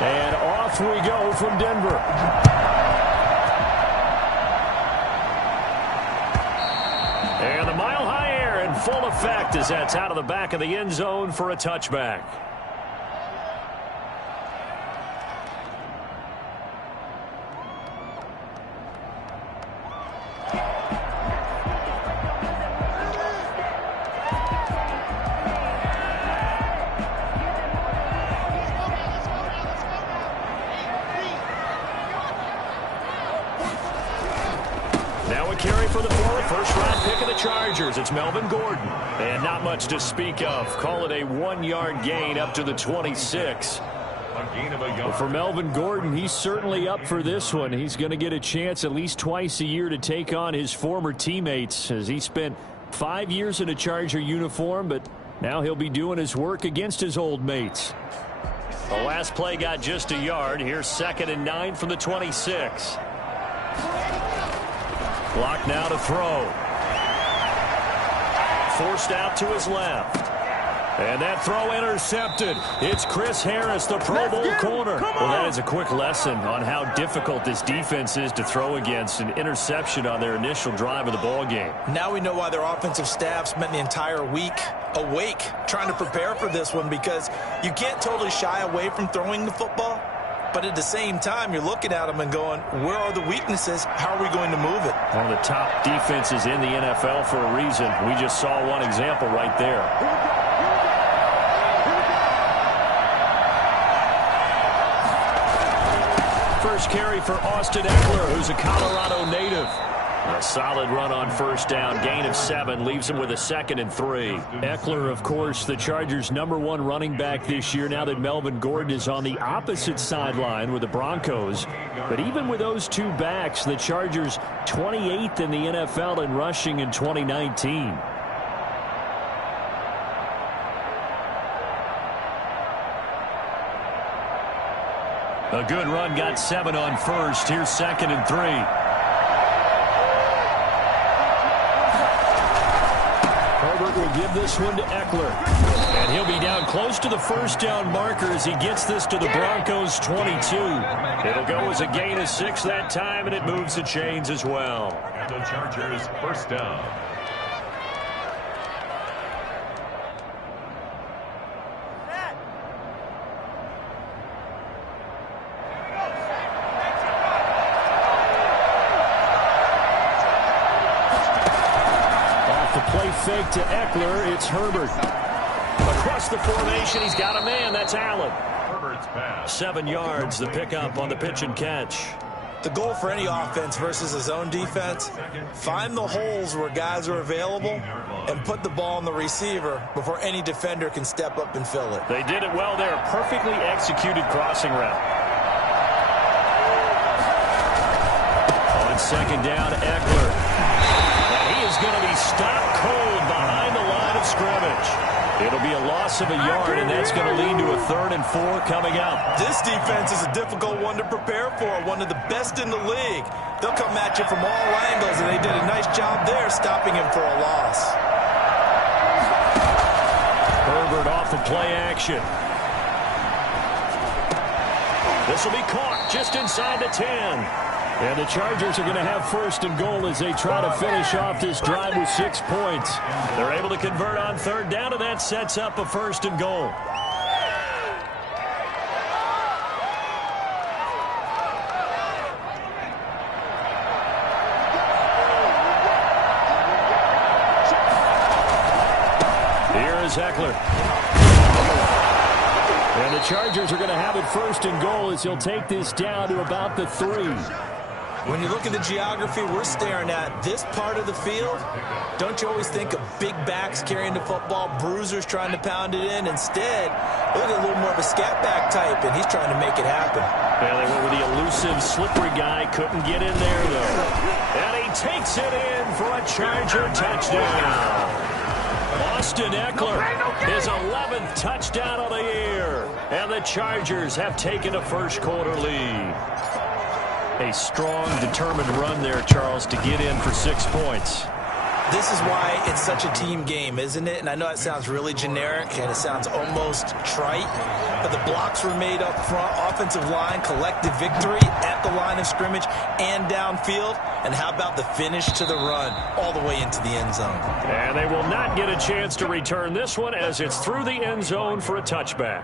And off we go from Denver. And the mile-high air in full effect as that's out of the back of the end zone for a touchback. Carry for the forward, first-round pick of the Chargers. It's Melvin Gordon. And not much to speak of. Call it a 1-yard gain up to the 26. Well, for Melvin Gordon, he's certainly up for this one. He's going to get a chance at least twice a year to take on his former teammates, as he spent 5 years in a Charger uniform, but now he'll be doing his work against his old mates. The last play got just a yard. Here's 2nd and 9 from the 26. Clock now to throw. Forced out to his left. And that throw intercepted. It's Chris Harris, the Pro Bowl corner. Well, that is a quick lesson on how difficult this defense is to throw against. An interception on their initial drive of the ball game. Now we know why their offensive staff spent the entire week awake trying to prepare for this one, because you can't totally shy away from throwing the football. But at the same time, you're looking at them and going, where are the weaknesses? How are we going to move it? One of the top defenses in the NFL for a reason. We just saw one example right there. First carry for Austin Eckler, who's a Colorado native. A solid run on first down. Gain of 7 leaves him with a 2nd and 3. Eckler, of course, the Chargers' #1 running back this year, now that Melvin Gordon is on the opposite sideline with the Broncos. But even with those two backs, the Chargers 28th in the NFL in rushing in 2019. A good run, got 7 on first. Here's 2nd and 3. Will give this one to Eckler. And he'll be down close to the first down marker as he gets this to the Broncos' 22. It'll go as a gain of 6 that time, and it moves the chains as well. And the Chargers first down. Play fake to Eckler. It's Herbert. Across the formation, he's got a man. That's Allen. Herbert's pass. 7 yards, the pickup on the pitch and catch. The goal for any offense versus a zone defense, find the holes where guys are available and put the ball on the receiver before any defender can step up and fill it. They did it well there. Perfectly executed crossing route. On 2nd down, Eckler. Is going to be stopped cold behind the line of scrimmage. It'll be a loss of a yard, and that's going to lead to a 3rd and 4 coming up. This defense is a difficult one to prepare for, one of the best in the league. They'll come at you from all angles, and they did a nice job there stopping him for a loss. Herbert off of play action. This will be caught just inside the 10. And the Chargers are going to have 1st and goal as they try to finish off this drive with 6 points. They're able to convert on 3rd down, and that sets up a 1st and goal. Here is Eckler. And the Chargers are going to have it 1st and goal as he'll take this down to about the 3. When you look at the geography we're staring at, this part of the field, don't you always think of big backs carrying the football, bruisers trying to pound it in? Instead, look at a little more of a scat back type, and he's trying to make it happen. Yeah, they went with the elusive, slippery guy. Couldn't get in there, though. And he takes it in for a Charger touchdown. Austin Eckler, his 11th touchdown of the year. And the Chargers have taken a first-quarter lead. A strong, determined run there, Charles, to get in for 6 points. This is why it's such a team game, isn't it? And I know it sounds really generic and it sounds almost trite, but the blocks were made up front, offensive line, collective victory at the line of scrimmage and downfield. And how about the finish to the run all the way into the end zone? And they will not get a chance to return this one as it's through the end zone for a touchback.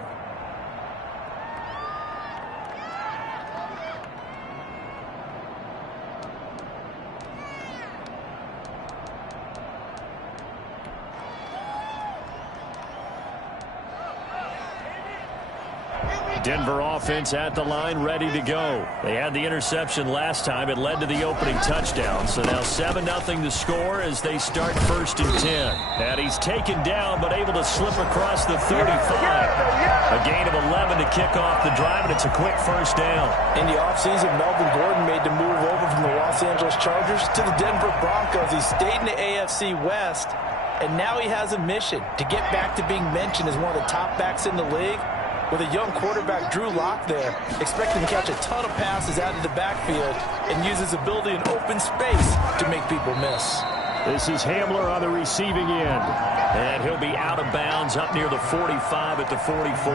Denver offense at the line, ready to go. They had the interception last time. It led to the opening touchdown. So now 7-0 to score as they start 1st and 10. And he's taken down but able to slip across the 35. A gain of 11 to kick off the drive, and it's a quick first down. In the offseason, Melvin Gordon made the move over from the Los Angeles Chargers to the Denver Broncos. He stayed in the AFC West, and now he has a mission to get back to being mentioned as one of the top backs in the league. With a young quarterback, Drew Lock, there, expecting to catch a ton of passes out of the backfield and use his ability in open space to make people miss. This is Hamler on the receiving end. And he'll be out of bounds up near the 45 at the 44.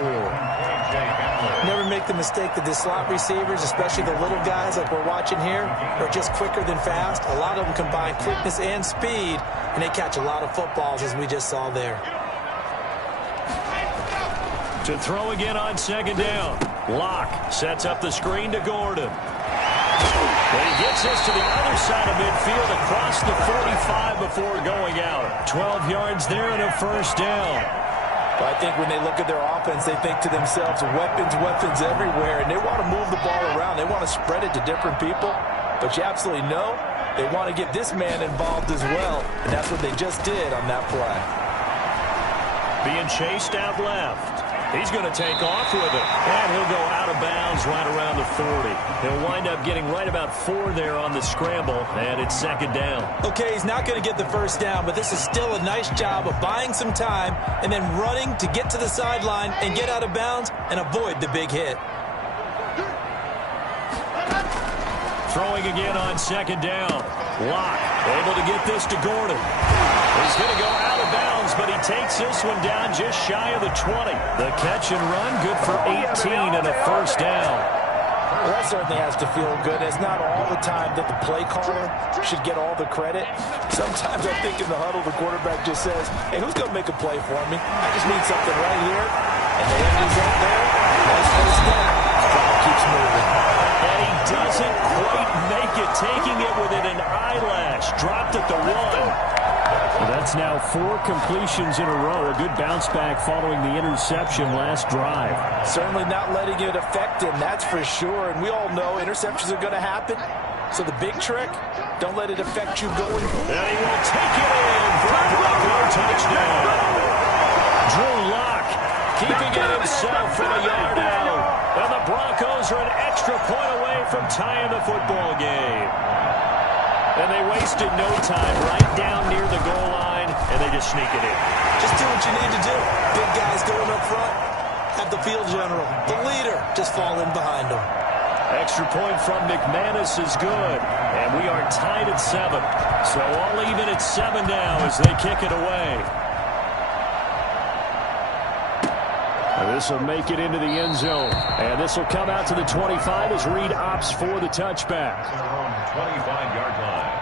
Never make the mistake that the slot receivers, especially the little guys like we're watching here, are just quicker than fast. A lot of them combine quickness and speed, and they catch a lot of footballs, as we just saw there. To throw again on 2nd down. Locke sets up the screen to Gordon. But he gets this to the other side of midfield across the 45 before going out. 12 yards there and a 1st down. But I think when they look at their offense, they think to themselves, weapons, weapons everywhere, and they want to move the ball around. They want to spread it to different people. But you absolutely know they want to get this man involved as well, and that's what they just did on that play. Being chased out left. He's going to take off with it, and he'll go out of bounds right around the 40. He'll wind up getting right about 4 there on the scramble, and it's 2nd down. Okay, he's not going to get the 1st down, but this is still a nice job of buying some time and then running to get to the sideline and get out of bounds and avoid the big hit. Throwing again on 2nd down. Locke able to get this to Gordon. He's going to go out of bounds, but he takes this one down just shy of the 20. The catch and run, good for 18 and a 1st down. Well, that certainly has to feel good. It's not all the time that the play caller should get all the credit. Sometimes I think in the huddle, the quarterback just says, hey, who's going to make a play for me? I just need something right here. And the end is up there. Nice 1st down. Drive keeps moving. And he doesn't quite make it, taking it within an eyelash. Dropped at the 1. Well, that's now 4 completions in a row. A good bounce back following the interception last drive. Certainly not letting it affect him, that's for sure. And we all know interceptions are going to happen. So the big trick, don't let it affect you going. And he will take it in for a Bronco touchdown. Drew Lock keeping it himself from a yard out. And the Broncos are an extra point away from tying the football game. And they wasted no time, right down near the goal line, and they just sneak it in. Just do what you need to do. Big guys going up front. Have the field general, the leader, just fall in behind them. Extra point from McManus is good. And we are tied at 7. So all even at 7 now as they kick it away. This will make it into the end zone. And this will come out to the 25 as Reed opts for the touchback. 25-yard line.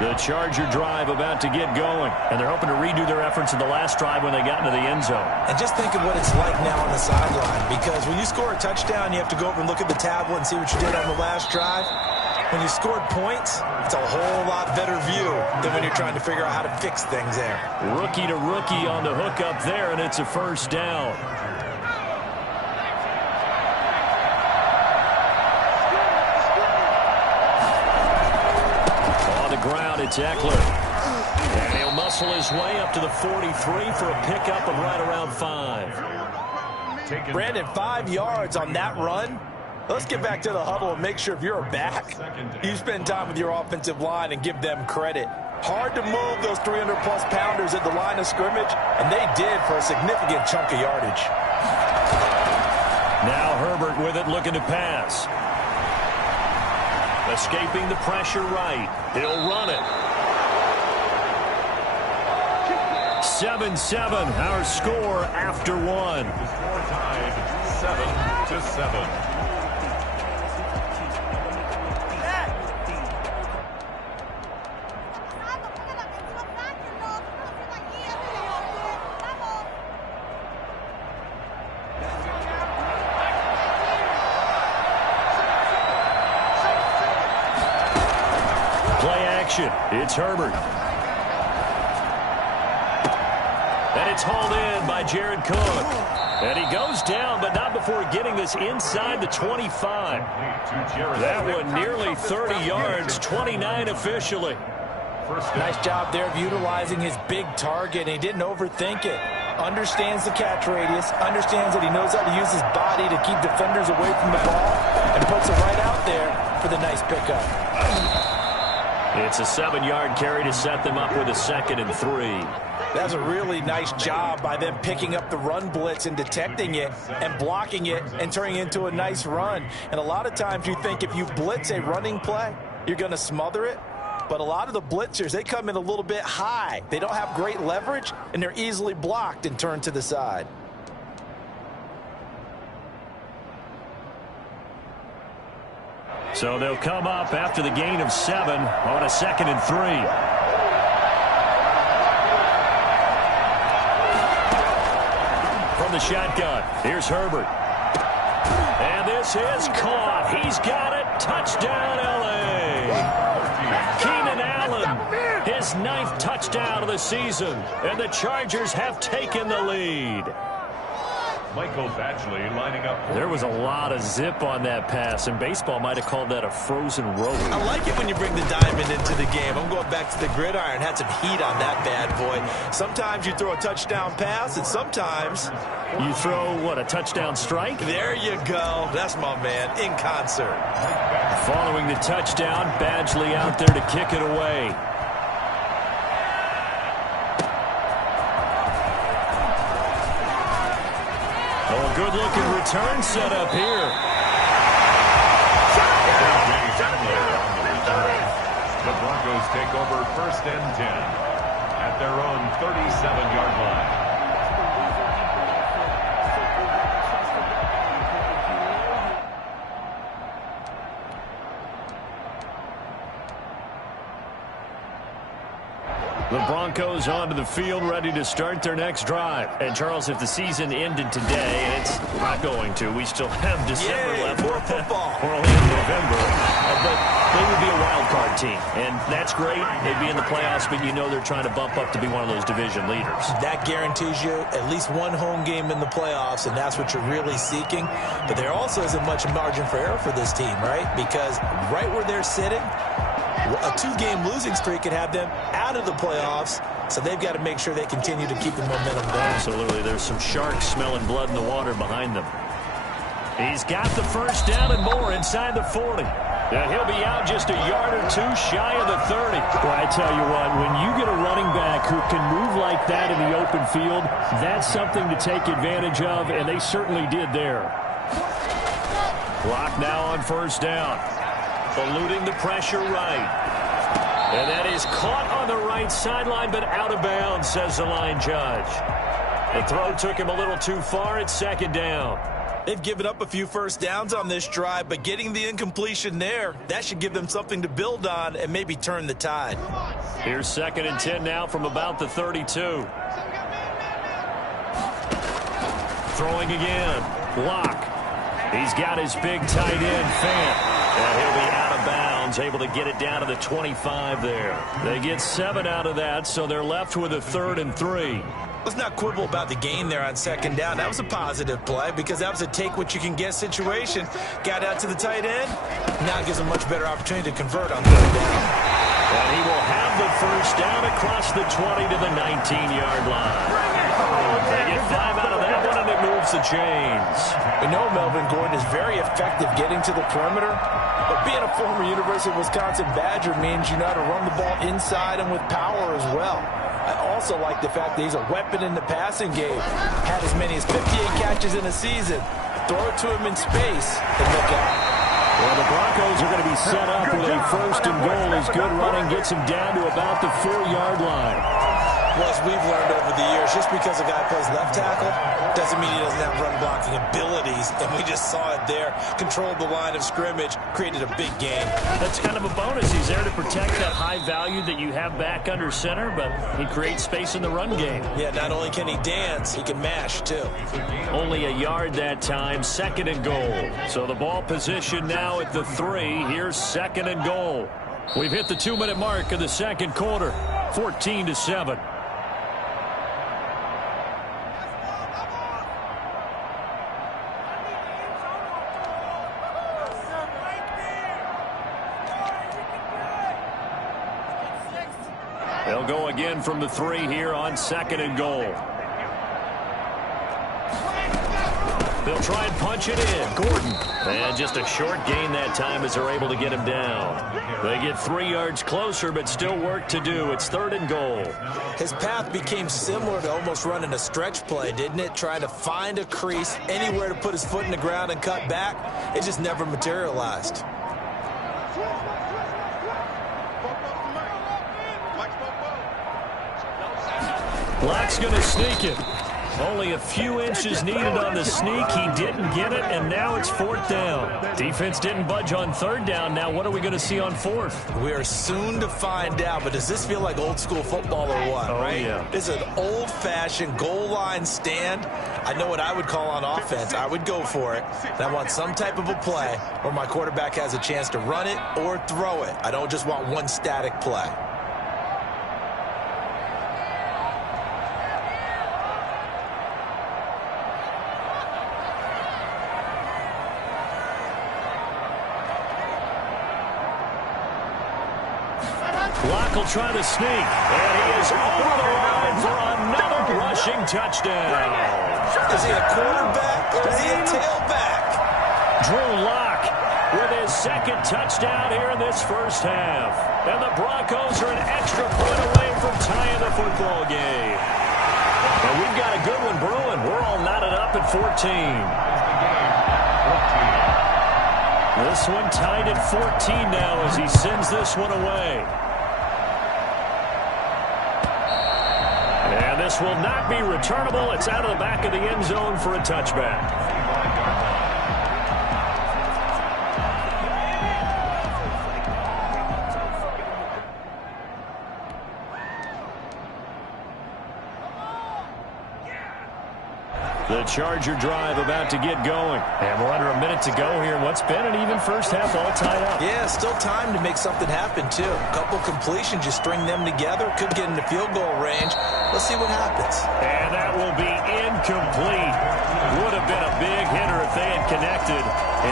The Charger drive about to get going. And they're hoping to redo their efforts in the last drive when they got into the end zone. And just think of what it's like now on the sideline. Because when you score a touchdown, you have to go over and look at the tablet and see what you did on the last drive. When you scored points, it's a whole lot better view than when you're trying to figure out how to fix things there. Rookie to rookie on the hook up there, and it's a 1st down. Ground, it's Eckler. And he'll muscle his way up to the 43 for a pickup of right around 5. Brandon, 5 yards on that run. Let's get back to the huddle and make sure if you're a back, you spend time with your offensive line and give them credit. Hard to move those 300-plus pounders at the line of scrimmage, and they did for a significant chunk of yardage. Now Herbert with it, looking to pass. Escaping the pressure right. He'll run it. 7-7, our score after one. The score tied 7-7. Play action. It's Herbert. And it's hauled in by Jared Cook. And he goes down, but not before getting this inside the 25. That one nearly 30 yards, 29 officially. Nice job there of utilizing his big target. He didn't overthink it. Understands the catch radius, understands that he knows how to use his body to keep defenders away from the ball, and puts it right out there for the nice pickup. It's a 7-yard carry to set them up with a 2nd and 3. That's a really nice job by them picking up the run blitz and detecting it and blocking it and turning it into a nice run. And a lot of times you think if you blitz a running play, you're going to smother it. But a lot of the blitzers, they come in a little bit high. They don't have great leverage, and they're easily blocked and turned to the side. So they'll come up after the gain of 7 on a 2nd and 3. From the shotgun, here's Herbert. And this is caught. He's got it. Touchdown, L.A. Keenan Allen, his 9th touchdown of the season. And the Chargers have taken the lead. Michael Badgley lining up. There was a lot of zip on that pass, and baseball might have called that a frozen road. I like it when you bring the diamond into the game. I'm going back to the gridiron. Had some heat on that bad boy. Sometimes you throw a touchdown pass, and sometimes you throw, what, a touchdown strike? There you go. That's my man, in concert. Following the touchdown, Badgley out there to kick it away. Good-looking return set up here. The Broncos take over 1st and 10 at their own 37-yard line. The Broncos onto the field, ready to start their next drive. And, Charles, if the season ended today, and it's not going to, we still have December left. More football. We're only in November. But they would be a wild card team. And that's great. They'd be in the playoffs, but you know they're trying to bump up to be one of those division leaders. That guarantees you at least one home game in the playoffs, and that's what you're really seeking. But there also isn't much margin for error for this team, right? Because right where they're sitting, a 2-game losing streak could have them out of the playoffs, so they've got to make sure they continue to keep the momentum going. Absolutely. There's some sharks smelling blood in the water behind them. He's got the first down and more inside the 40. And he'll be out just a yard or two shy of the 30. Well, I tell you what, when you get a running back who can move like that in the open field, that's something to take advantage of, and they certainly did there. Clock now on 1st down. Eluding the pressure right. And that is caught on the right sideline, but out of bounds, says the line judge. The throw took him a little too far. It's 2nd down. They've given up a few first downs on this drive, but getting the incompletion there, that should give them something to build on and maybe turn the tide. Here's 2nd and 10 now from about the 32. Throwing again. Block. He's got his big tight end, Fant. And he'll be out of bounds, able to get it down to the 25 there. They get 7 out of that, so they're left with a 3rd and 3. Let's not quibble about the gain there on 2nd down. That was a positive play because that was a take-what-you-can-get situation. Got out to the tight end. Now it gives them a much better opportunity to convert on 3rd down. And he will have the first down across the 20 to the 19-yard line. They get 5 out of that one, and it moves the chains. We know Melvin Gordon is very effective getting to the perimeter, but being a former University of Wisconsin Badger means you know how to run the ball inside and with power as well. I also like the fact that he's a weapon in the passing game. Had as many as 58 catches in a season. Throw it to him in space and look out. Well, the Broncos are going to be set up with a first and goal as good running gets him down to about the 4-yard line. Well, as we've learned over the years, just because a guy plays left tackle doesn't mean he doesn't have run blocking abilities. And we just saw it there. Controlled the line of scrimmage, created a big game. That's kind of a bonus. He's there to protect that high value that you have back under center, but he creates space in the run game. Yeah, not only can he dance, he can mash too. Only a yard that time, second and goal. So the ball position now at the 3. Here's second and goal. We've hit the 2-minute mark of the second quarter, 14-7. They'll go again from the 3 here on second and goal. They'll try and punch it in. Gordon. And just a short gain that time as they're able to get him down. They get 3 yards closer, but still work to do. It's third and goal. His path became similar to almost running a stretch play, didn't it? Trying to find a crease, anywhere to put his foot in the ground and cut back. It just never materialized. Black's going to sneak it. Only a few inches needed on the sneak. He didn't get it, and now it's fourth down. Defense didn't budge on third down. Now what are we going to see on fourth? We are soon to find out, but does this feel like old school football or what, right? Yeah. This is an old-fashioned goal line stand. I know what I would call on offense. I would go for it. And I want some type of a play where my quarterback has a chance to run it or throw it. I don't just want one static play. Block will try to sneak, and he is over the line for another rushing touchdown. Is he a quarterback or is he a tailback? Drew Lock with his second touchdown here in this first half. And the Broncos are an extra point away from tying the football game. And we've got a good one brewing. We're all knotted up at 14. This one tied at 14 now as he sends this one away. And this will not be returnable. It's out of the back of the end zone for a touchback. The Charger drive about to get going. And we're under a minute to go here. What's been an even first half all tied up. Yeah, still time to make something happen, too. A couple completions, you string them together. Could get into field goal range. Let's see what happens. And that will be incomplete. Would have been a big hitter if they had connected.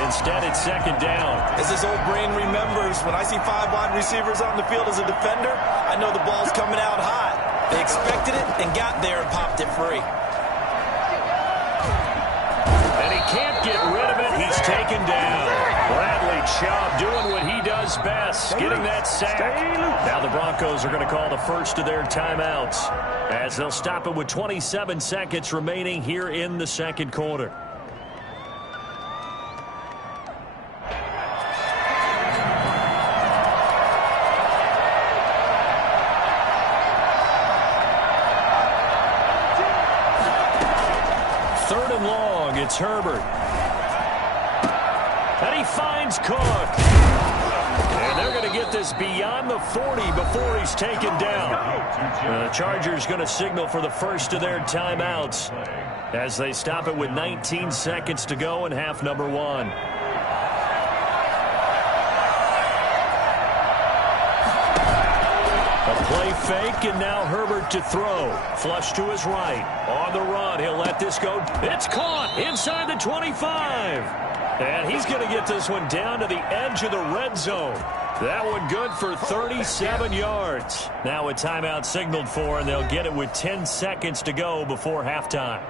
Instead, it's second down. As this old brain remembers, when I see 5 wide receivers on the field as a defender, I know the ball's coming out hot. They expected it and got there and popped it free. Can't get rid of it. He's taken down. Bradley Chubb doing what he does best, getting that sack. Now the Broncos are going to call the first of their timeouts as they'll stop it with 27 seconds remaining here in the second quarter. Third and long. It's Herbert. And he finds Cook. And they're going to get this beyond the 40 before he's taken down. The Chargers going to signal for the first of their timeouts as they stop it with 19 seconds to go in half number 1. A play fake, and now Herbert to throw. Flush to his right. On the run, he'll let this go. It's caught inside the 25. And he's going to get this one down to the edge of the red zone. That one good for 37 yards. Now a timeout signaled for, and they'll get it with 10 seconds to go before halftime.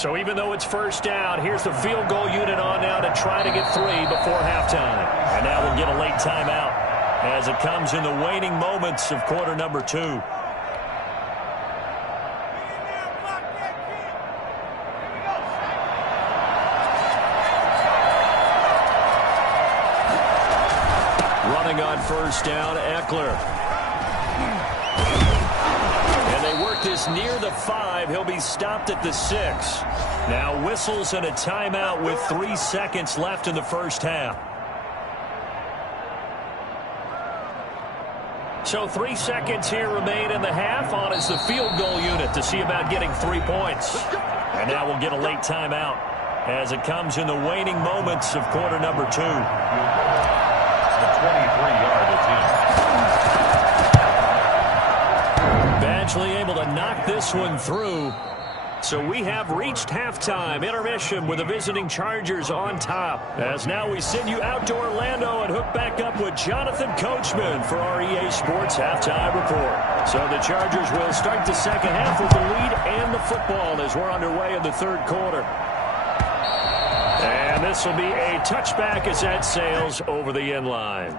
So even though it's first down, here's the field goal unit on now to try to get 3 before halftime. And now we'll get a late timeout as it comes in the waning moments of quarter number 2. Running on first down, Eckler. And they work this near the 5. He'll be stopped at the 6. Now whistles and a timeout with 3 seconds left in the first half. So 3 seconds here remain in the half. On is the field goal unit to see about getting 3 points. And now we'll get a late timeout as it comes in the waning moments of quarter number 2. 23-yard attempt. Badgley able to knock this one through. So we have reached halftime. Intermission with the visiting Chargers on top. As now we send you out to Orlando and hook back up with Jonathan Coachman for our EA Sports Halftime Report. So the Chargers will start the second half with the lead and the football as we're underway in the third quarter. And this will be a touchback as that sails over the end line.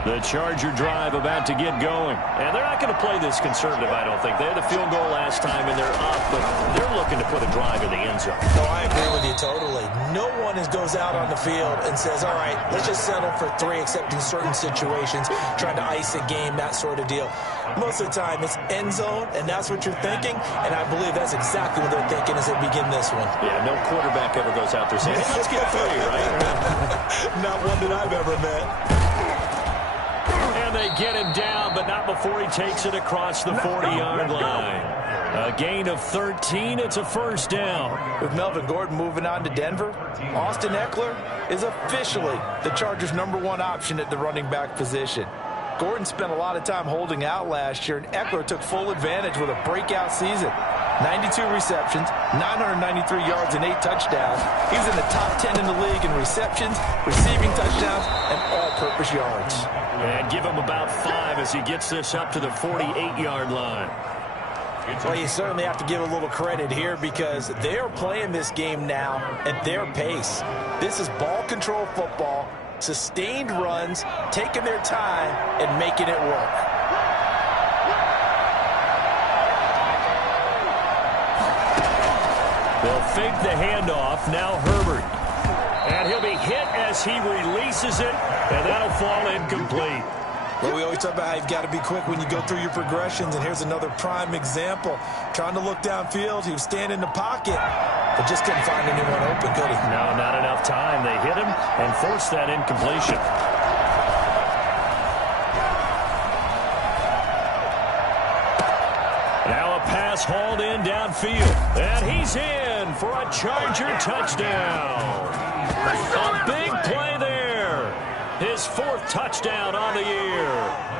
The Charger drive about to get going. And they're not going to play this conservative, I don't think. They had the field goal last time, and they're up, but they're looking to put a drive in the end zone. No, I agree with you totally. No one goes out on the field and says, all right, let's just settle for 3, except in certain situations, trying to ice a game, that sort of deal. Most of the time, it's end zone, and that's what you're thinking, and I believe that's exactly what they're thinking as they begin this one. Yeah, no quarterback ever goes out there saying, hey, let's get 3, right? Not one that I've ever met. And they get him down, but not before he takes it across the 40-yard line. A gain of 13. It's a first down. With Melvin Gordon moving on to Denver, Austin Eckler is officially the Chargers' #1 option at the running back position. Gordon spent a lot of time holding out last year, and Eckler took full advantage with a breakout season. 92 receptions, 993 yards, and 8 touchdowns. He's in the top 10 in the league in receptions, receiving touchdowns, and all-purpose yards. And give him about 5 as he gets this up to the 48-yard line. Well, you certainly have to give a little credit here because they're playing this game now at their pace. This is ball control football, sustained runs, taking their time, and making it work. They'll fake the handoff. Now Herbert. And he'll be hit as he releases it, and that'll fall incomplete. Well, we always talk about how you've got to be quick when you go through your progressions, and here's another prime example. Trying to look downfield, he was standing in the pocket, but just couldn't find anyone open, could he? No, not enough time. They hit him and forced that incompletion. Now a pass hauled in downfield, and he's in for a Charger touchdown. A big play there. His 4th touchdown on the year.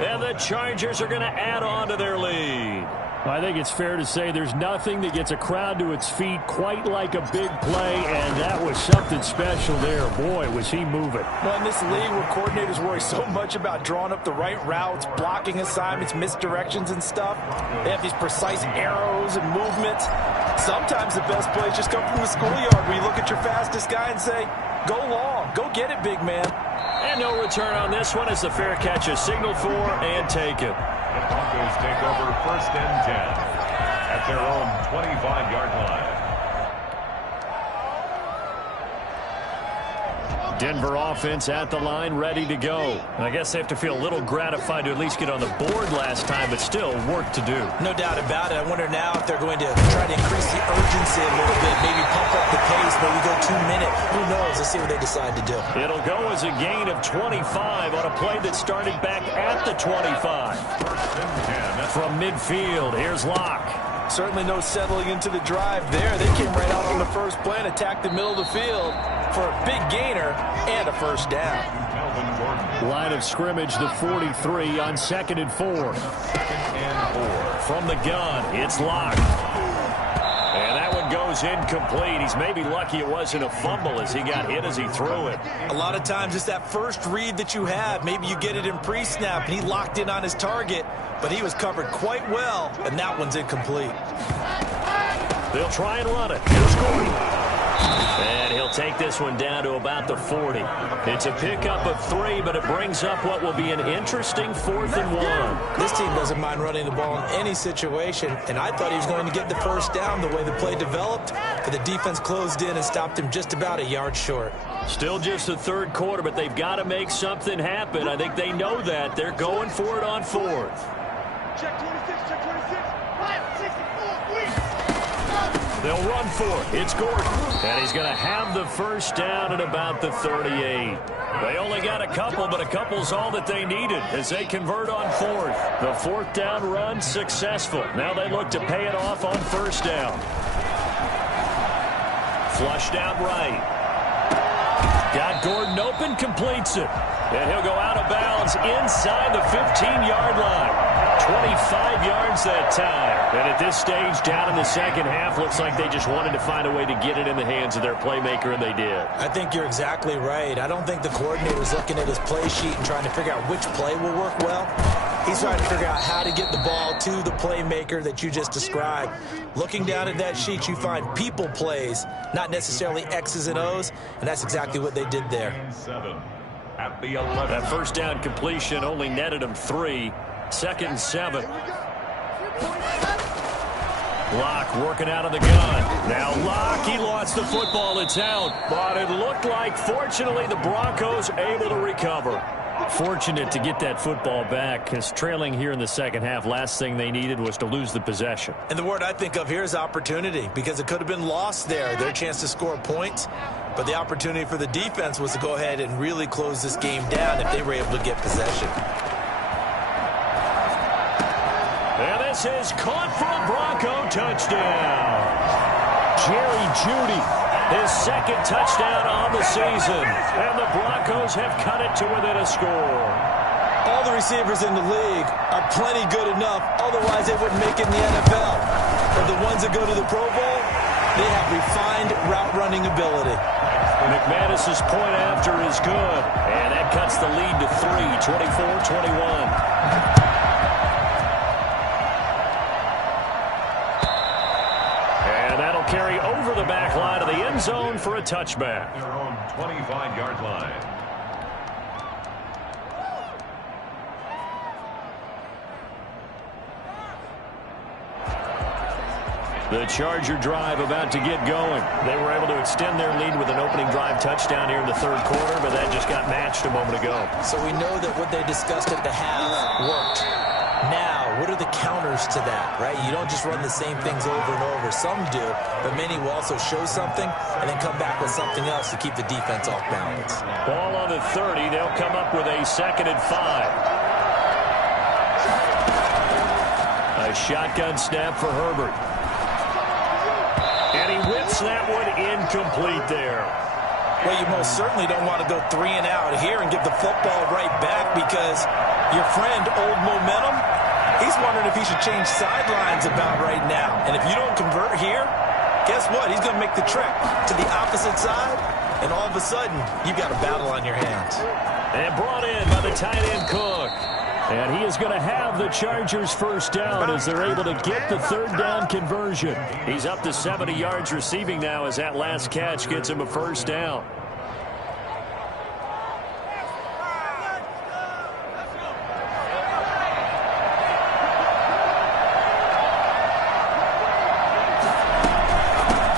And the Chargers are going to add on to their lead. I think it's fair to say there's nothing that gets a crowd to its feet quite like a big play, and that was something special there. Boy, was he moving. Well, in this league where coordinators worry so much about drawing up the right routes, blocking assignments, misdirections and stuff, they have these precise arrows and movements. Sometimes the best plays just come from the schoolyard where you look at your fastest guy and say, go long, go get it, big man. And no return on this one as the fair catch is signaled for and taken. The Broncos take over 1st and 10 at their own 25-yard line. Denver offense at the line, ready to go. I guess they have to feel a little gratified to at least get on the board last time, but still work to do. No doubt about it. I wonder now if they're going to try to increase the urgency a little bit, maybe pump up the pace, maybe go 2 minute. Who knows? Let's see what they decide to do. It'll go as a gain of 25 on a play that started back at the 25. From midfield, here's Locke. Certainly no settling into the drive there. They came right out on the first play and attacked the middle of the field for a big gainer and a first down. Line of scrimmage, the 43 on 2nd and 4. From the gun, it's Locke. And that one goes goes incomplete. He's maybe lucky it wasn't a fumble as he got hit as he threw it. A lot of times it's that first read that you have. Maybe you get it in pre-snap, and he locked in on his target, but he was covered quite well, and that one's incomplete. They'll try and run it. Here's Gordon. And he'll take this one down to about the 40. It's a pickup of 3, but it brings up what will be an interesting 4th and 1. This team doesn't mind running the ball in any situation, and I thought he was going to get the first down the way the play developed, but the defense closed in and stopped him just about a yard short. Still just the 3rd quarter, but they've got to make something happen. I think they know that. They're going for it on 4th. Check 26, check 26. 5, 64, please. They'll run for it. It's Gordon. And he's going to have the first down at about the 38. They only got a couple, but a couple's all that they needed as they convert on 4th. The 4th down run successful. Now they look to pay it off on 1st down. Flushed out right. Got Gordon open, completes it. And he'll go out of bounds inside the 15-yard line. 25 yards that time. And at this stage, down in the second half, looks like they just wanted to find a way to get it in the hands of their playmaker, and they did. I think you're exactly right. I don't think the coordinator's looking at his play sheet and trying to figure out which play will work well. He's trying to figure out how to get the ball to the playmaker that you just described. Looking down at that sheet, you find people plays, not necessarily X's and O's, and that's exactly what they did there. At the 11. That first down completion only netted him 3. 2nd and 7. Locke working out of the gun. Now Locke, he lost the football. It's out. But it looked like, fortunately, the Broncos able to recover. Fortunate to get that football back, because trailing here in the second half, last thing they needed was to lose the possession. And the word I think of here is opportunity, because it could have been lost there, their chance to score points. But the opportunity for the defense was to go ahead and really close this game down if they were able to get possession. And this is caught for a Bronco touchdown. Jerry Jeudy, his 2nd touchdown on the season. And the Broncos have cut it to within a score. All the receivers in the league are plenty good enough, otherwise they wouldn't make it in the NFL. But the ones that go to the Pro Bowl, they have refined route running ability. McManus's point after is good. And that cuts the lead to 3, 24-21. Carry over the back line of the end zone for a touchback. Their own 25-yard line. The Charger drive about to get going. They were able to extend their lead with an opening drive touchdown here in the 3rd quarter, but that just got matched a moment ago. So we know that what they discussed at the half worked. Now, what are the counters to that, right? You don't just run the same things over and over. Some do, but many will also show something and then come back with something else to keep the defense off balance. Ball on the 30. They'll come up with a 2nd and 5. A shotgun snap for Herbert. And he whips that one incomplete there. Well, you most certainly don't want to go 3 and out here and give the football right back, because your friend, Old Momentum, he's wondering if he should change sidelines about right now. And if you don't convert here, guess what? He's going to make the trek to the opposite side, and all of a sudden, you've got a battle on your hands. And brought in by the tight end Cook. And he is going to have the Chargers first down as they're able to get the 3rd down conversion. He's up to 70 yards receiving now as that last catch gets him a first down.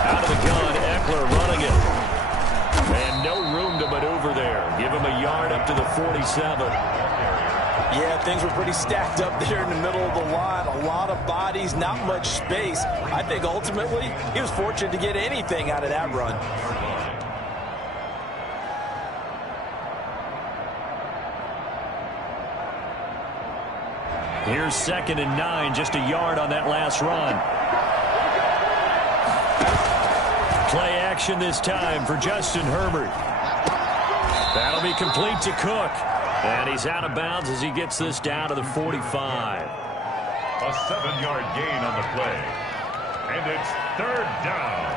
Out of the gun, Eckler running it. And no room to maneuver there. Give him a yard up to the 47. Yeah, things were pretty stacked up there in the middle of the line. A lot of bodies, not much space. I think ultimately he was fortunate to get anything out of that run. Here's 2nd and 9, just a yard on that last run. Play action this time for Justin Herbert. That'll be complete to Cook. And he's out of bounds as he gets this down to the 45. A 7-yard gain on the play. And it's 3rd down.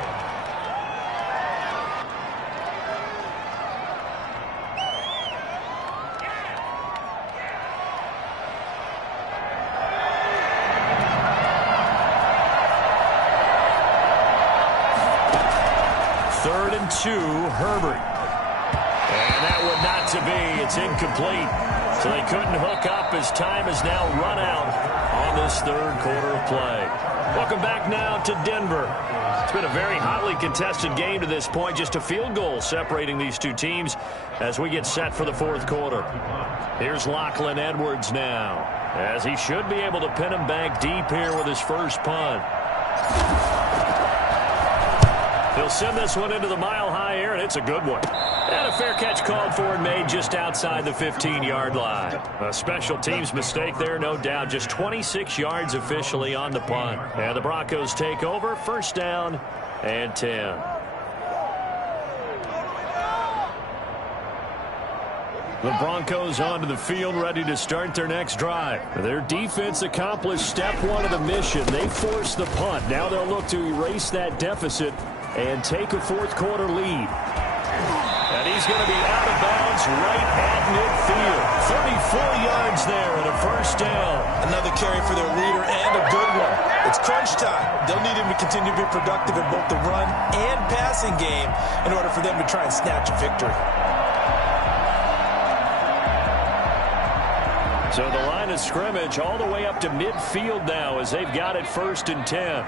3rd and 2, Herbert. And that would not to be. It's incomplete. So they couldn't hook up as time is now run out on this 3rd quarter of play. Welcome back now to Denver. It's been a very hotly contested game to this point. Just a field goal separating these two teams as we get set for the 4th quarter. Here's Lachlan Edwards now, as he should be able to pin him back deep here with his first punt. He'll send this one into the mile-high air, and it's a good one. And a fair catch called for and made just outside the 15-yard line. A special teams mistake there, no doubt. Just 26 yards officially on the punt. And the Broncos take over, 1st down and 10. The Broncos onto the field, ready to start their next drive. Their defense accomplished step 1 of the mission. They forced the punt. Now they'll look to erase that deficit and take a 4th quarter lead. And he's going to be out of bounds right at midfield. 34 yards there and a 1st down. Another carry for their leader and a good one. It's crunch time. They'll need him to continue to be productive in both the run and passing game in order for them to try and snatch a victory. So the line of scrimmage all the way up to midfield now as they've got it 1st and 10.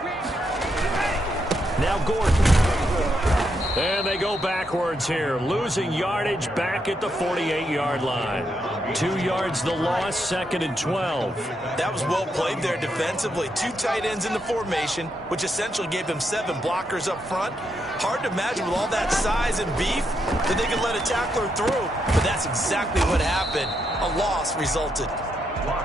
Now Gordon. And they go backwards here, losing yardage back at the 48-yard line. 2 yards the loss, 2nd and 12. That was well played there defensively. 2 tight ends in the formation, which essentially gave them 7 blockers up front. Hard to imagine with all that size and beef that they could let a tackler through, but that's exactly what happened. A loss resulted.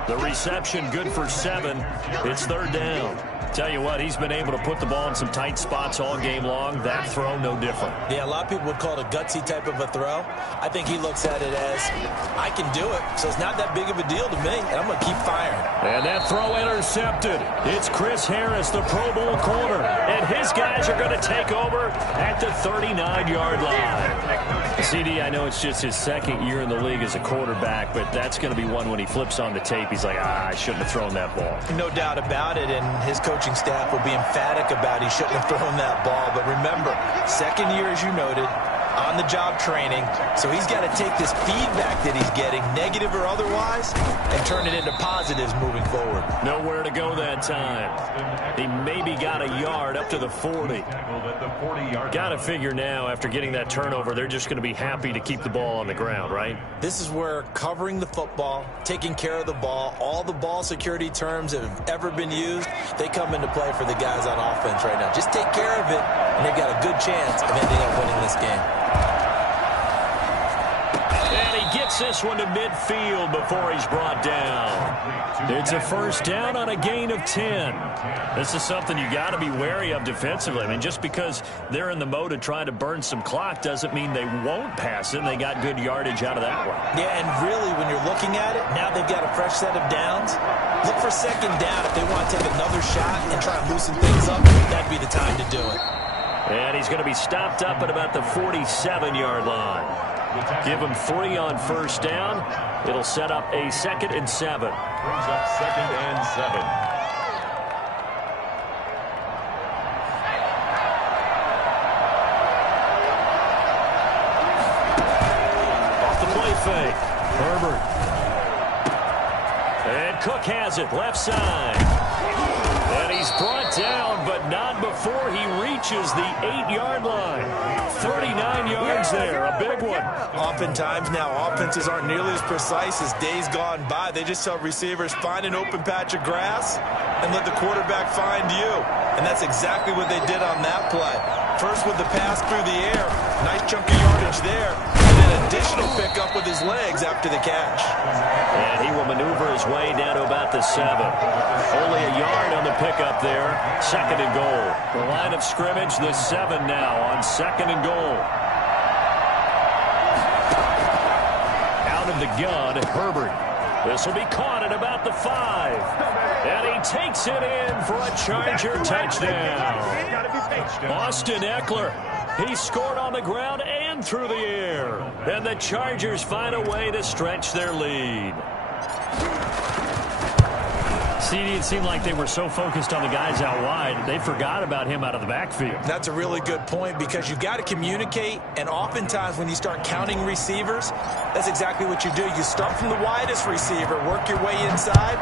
The reception good for 7. It's 3rd down. Tell you what, he's been able to put the ball in some tight spots all game long. That throw, no different. Yeah, a lot of people would call it a gutsy type of a throw. I think he looks at it as, I can do it, so it's not that big of a deal to me, and I'm going to keep firing. And that throw intercepted. It's Chris Harris, the Pro Bowl corner, and his guys are going to take over at the 39-yard line. CD, I know it's just his 2nd year in the league as a quarterback, but that's going to be one when he flips on the tape. He's like, I shouldn't have thrown that ball. No doubt about it, and his coaching staff will be emphatic about he shouldn't have thrown that ball. But remember, 2nd year, as you noted, on-the-job training, so he's got to take this feedback that he's getting, negative or otherwise, and turn it into positives moving forward. Nowhere to go that time. He maybe got a yard up to the 40. Got to figure now, after getting that turnover, they're just going to be happy to keep the ball on the ground, right? This is where covering the football, taking care of the ball, all the ball security terms that have ever been used, they come into play for the guys on offense right now. Just take care of it, and they've got a good chance of ending up winning this game. And he gets this one to midfield before he's brought down. It's a 1st down on a gain of 10. This is something you got to be wary of defensively. I mean, just because they're in the mode of trying to burn some clock doesn't mean they won't pass it. And they got good yardage out of that one. Yeah, and really, when you're looking at it, now they've got a fresh set of downs. Look for 2nd down if they want to take another shot and try and loosen things up. That'd be the time to do it. And he's going to be stopped up at about the 47-yard line. Give him 3 on 1st down. It'll set up a 2nd and 7. Brings up 2nd and 7. Off the play fake. Herbert. And Cook has it, left side. And he's brought down, but not before he reaches the 8-yard line. 39 yards there, a big one. Oftentimes now, offenses aren't nearly as precise as days gone by. They just tell receivers, find an open patch of grass and let the quarterback find you. And that's exactly what they did on that play. First with the pass through the air, nice chunk of yardage there, and then additional pickup with his legs after the catch. And he will maneuver his way down to about the 7. Only a yard on the pickup there. 2nd and goal. The line of scrimmage, the 7 now on 2nd and goal. Out of the gun, Herbert. This will be caught at about the 5. And he takes it in for a Charger touchdown. Austin Eckler. He scored on the ground and through the air. And the Chargers find a way to stretch their lead. CD, it seemed like they were so focused on the guys out wide, they forgot about him out of the backfield. That's a really good point because you got to communicate, and oftentimes when you start counting receivers, that's exactly what you do. You start from the widest receiver, work your way inside.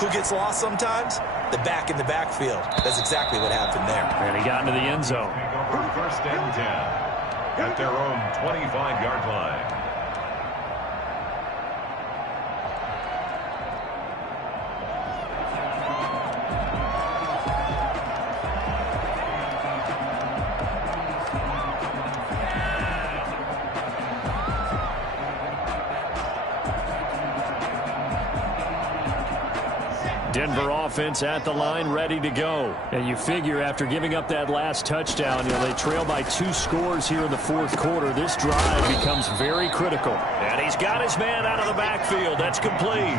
Who gets lost sometimes? The back in the backfield. That's exactly what happened there. And he got into the end zone. First and 10 at their own 25-yard line. Denver offense at the line, ready to go. And you figure after giving up that last touchdown, they trail by 2 scores here in the fourth quarter. This drive becomes very critical. And he's got his man out of the backfield. That's complete.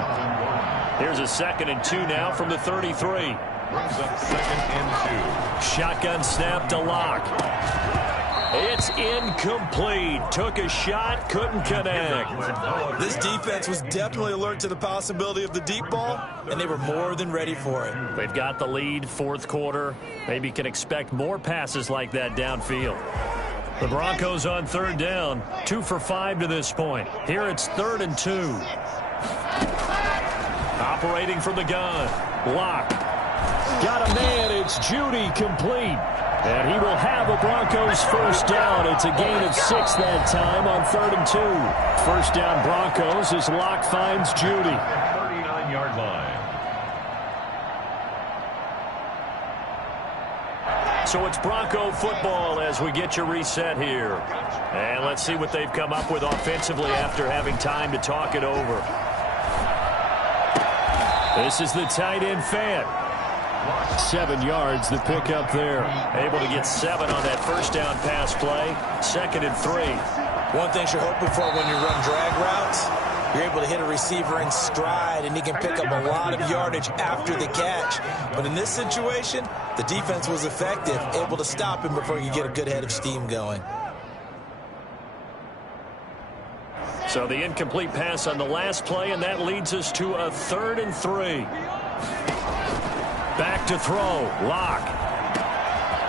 Here's a 2nd and 2 now from the 33. Brings up 2nd and 2. Shotgun snap to Locke. It's incomplete. Took a shot, couldn't connect. This defense was definitely alert to the possibility of the deep ball, and they were more than ready for it. They've got the lead, fourth quarter. Maybe can expect more passes like that downfield. The Broncos on 3rd down, 2 for 5 to this point. Here it's 3rd and 2. Operating from the gun. Locke. Got a man. It's Judy, complete. And he will have a Broncos first down. It's a gain of 6 that time on 3rd and 2. First down Broncos as Locke finds Judy. 39-yard line. So it's Bronco football as we get you reset here. And let's see what they've come up with offensively after having time to talk it over. This is the tight end Fant. 7 yards, the pick up there. Able to get 7 on that first down pass play. 2nd and 3. One thing you're hoping for when you run drag routes, you're able to hit a receiver in stride, and he can pick up a lot of yardage after the catch. But in this situation, the defense was effective, able to stop him before you get a good head of steam going. So the incomplete pass on the last play, and that leads us to a 3rd and 3. Back to throw. Locke.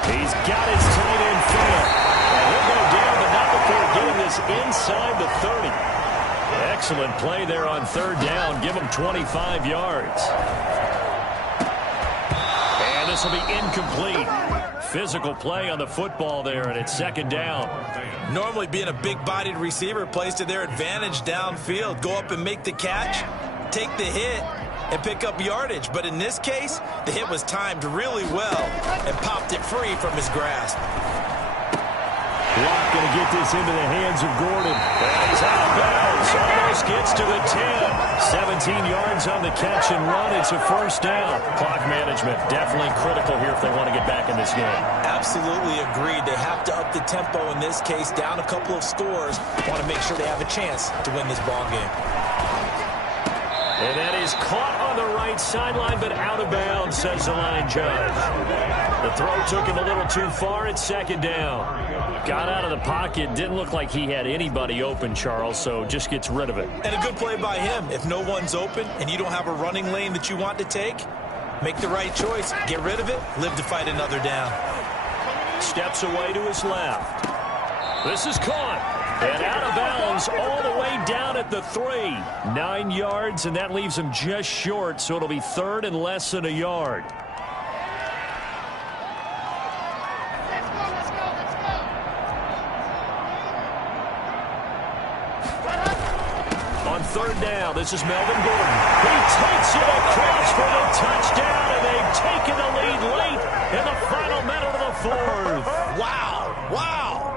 He's got his tight end Fant. And he'll go down, but not before getting this inside the 30. Excellent play there on 3rd down. Give him 25 yards. And this will be incomplete. Physical play on the football there, and it's 2nd down. Normally being a big-bodied receiver plays to their advantage downfield. Go up and make the catch, take the hit, and pick up yardage. But in this case, the hit was timed really well and popped it free from his grasp. Locke going to get this into the hands of Gordon. And he's out of bounds. Almost gets to the 10. 17 yards on the catch and run. It's a first down. Clock management definitely critical here if they want to get back in this game. Absolutely agreed. They have to up the tempo in this case. Down a couple of scores. Want to make sure they have a chance to win this ball game. And that is caught on the right sideline, but out of bounds, says the line judge. The throw took him a little too far. It's 2nd down. Got out of the pocket. Didn't look like he had anybody open, Charles, so just gets rid of it. And a good play by him. If no one's open and you don't have a running lane that you want to take, make the right choice. Get rid of it. Live to fight another down. Steps away to his left. This is caught. And out of bounds all the way down at the 3. 9 yards, and that leaves him just short, so it'll be 3rd and less than a yard. On 3rd down, this is Melvin Gordon. He takes it across for the touchdown, and they've taken the lead late in the final minute of the 4th. Wow. Wow.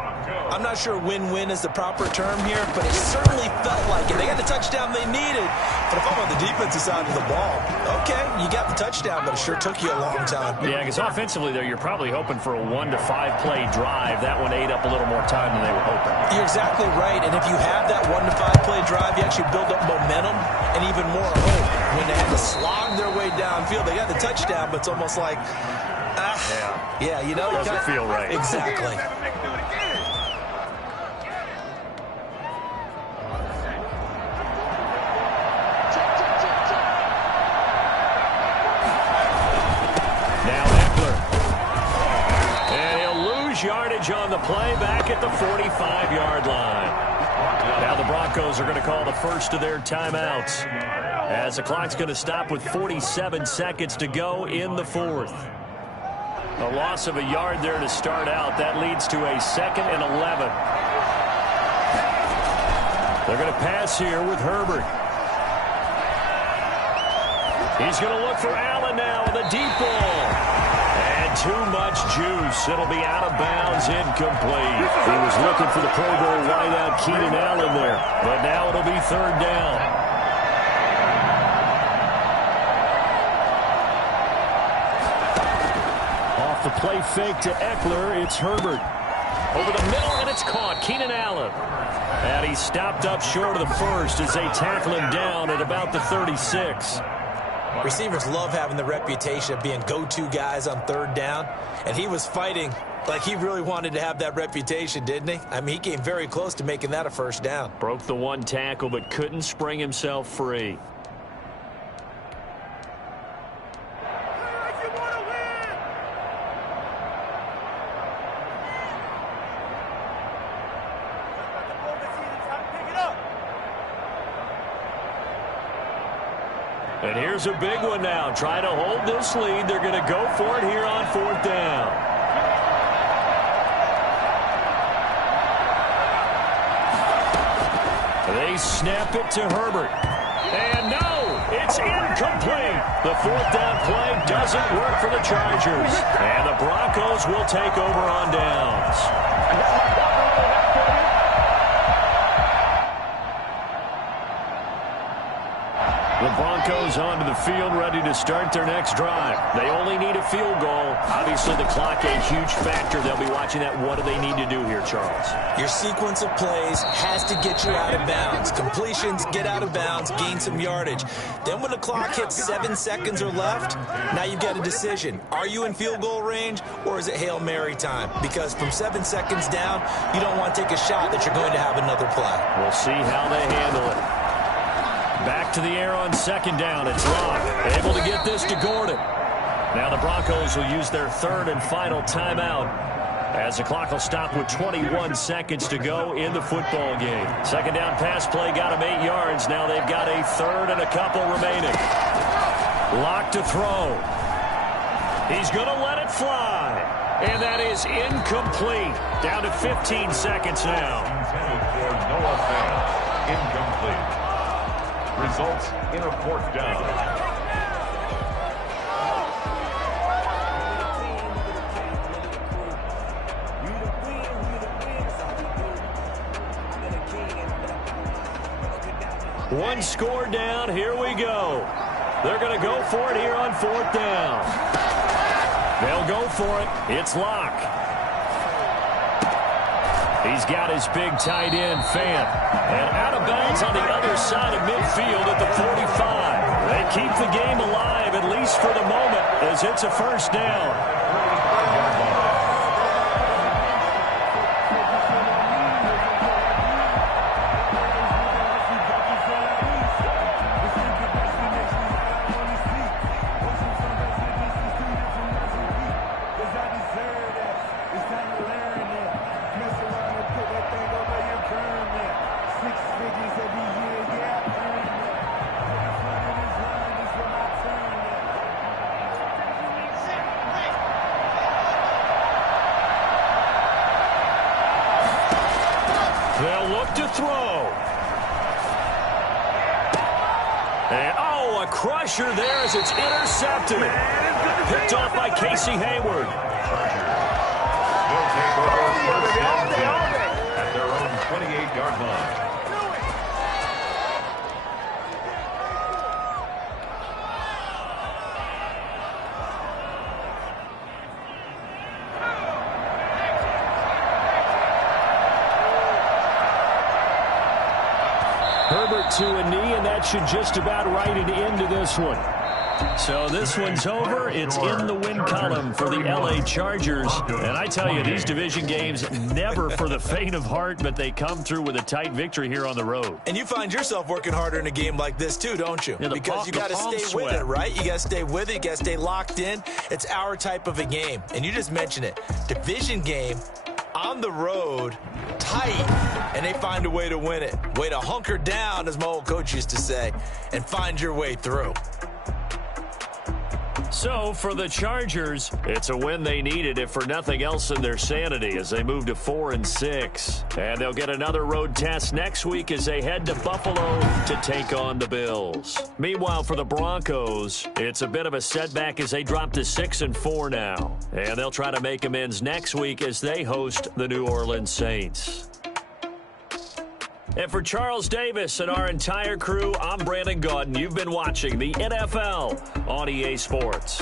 I'm not sure win-win is the proper term here, but it certainly felt like it. They got the touchdown they needed. But if I'm on the defensive side of the ball, okay, you got the touchdown, but it sure took you a long time. Yeah, because offensively there, you're probably hoping for a 1 to 5 play drive. That one ate up a little more time than they were hoping. You're exactly right, and if you have that 1 to 5 play drive, you actually build up momentum and even more hope. When they had to slog their way downfield, they got the touchdown, but it's almost like, yeah, you know. Doesn't feel right. Exactly. lose yardage on the play back at the 45-yard line. Now the Broncos are going to call the first of their timeouts, as the clock's going to stop with 47 seconds to go in the fourth. A loss of a yard there to start out. That leads to a 2nd and 11. They're going to pass here with Herbert. He's going to look for Allen now with a deep ball. And too much juice. It'll be out of bounds, incomplete. He was looking for the Pro Bowl wideout Keenan Allen there. But now it'll be 3rd down. Off the play fake to Eckler, it's Herbert. Over the middle, and it's caught. Keenan Allen. And he stopped up short of the first as they tackle him down at about the 36. Receivers love having the reputation of being go-to guys on 3rd down, and he was fighting like he really wanted to have that reputation, didn't he? I mean, he came very close to making that a 1st down. Broke the one tackle, but couldn't spring himself free. And here's a big one now. Trying to hold this lead. They're going to go for it here on 4th down. They snap it to Herbert. And no, it's incomplete. The 4th down play doesn't work for the Chargers. And the Broncos will take over on downs. The Broncos onto the field, ready to start their next drive. They only need a field goal. Obviously, the clock a huge factor. They'll be watching that. What do they need to do here, Charles? Your sequence of plays has to get you out of bounds. Completions, get out of bounds, gain some yardage. Then when the clock hits 7 seconds or left, now you've got a decision. Are you in field goal range, or is it Hail Mary time? Because from 7 seconds down, you don't want to take a shot that you're going to have another play. We'll see how they handle it. Back to the air on 2nd down. It's Locke, able to get this to Gordon. Now the Broncos will use their 3rd and final timeout, as the clock will stop with 21 seconds to go in the football game. 2nd down pass play got him 8 yards. Now they've got a 3rd and a couple remaining. Locke to throw. He's going to let it fly. And that is incomplete. Down to 15 seconds now. Intended for Noah Fant. Incomplete. Results in a 4th down. One score down. Here we go. They're going to go for it here on 4th down. They'll go for it. It's Locke. He's got his big tight end, Fant. And out of bounds on the other side of midfield at the 45. They keep the game alive, at least for the moment, as it's a 1st down. They'll look to throw. And, oh, a crusher there as it's intercepted. Picked off by Casey Hayward. They'll take over 1st and 10 at their own 28-yard line. Herbert to a knee, and that should just about write it into this one. So this one's over. It's in the win column for the L.A. Chargers. And I tell you, these division games, never for the faint of heart, but they come through with a tight victory here on the road. And you find yourself working harder in a game like this too, don't you? Yeah, because you got to stay with it, right? You got to stay with it. You got to stay locked in. It's our type of a game. And you just mentioned it. Division game on the road, tight, and they find a way to win it. Way to hunker down, as my old coach used to say, and find your way through. So for the Chargers, it's a win they needed, if for nothing else in their sanity, as they move to 4-6. And they'll get another road test next week as they head to Buffalo to take on the Bills. Meanwhile, for the Broncos, it's a bit of a setback as they drop to 6-4 now. And they'll try to make amends next week as they host the New Orleans Saints. And for Charles Davis and our entire crew, I'm Brandon Gaudin. You've been watching the NFL on EA Sports.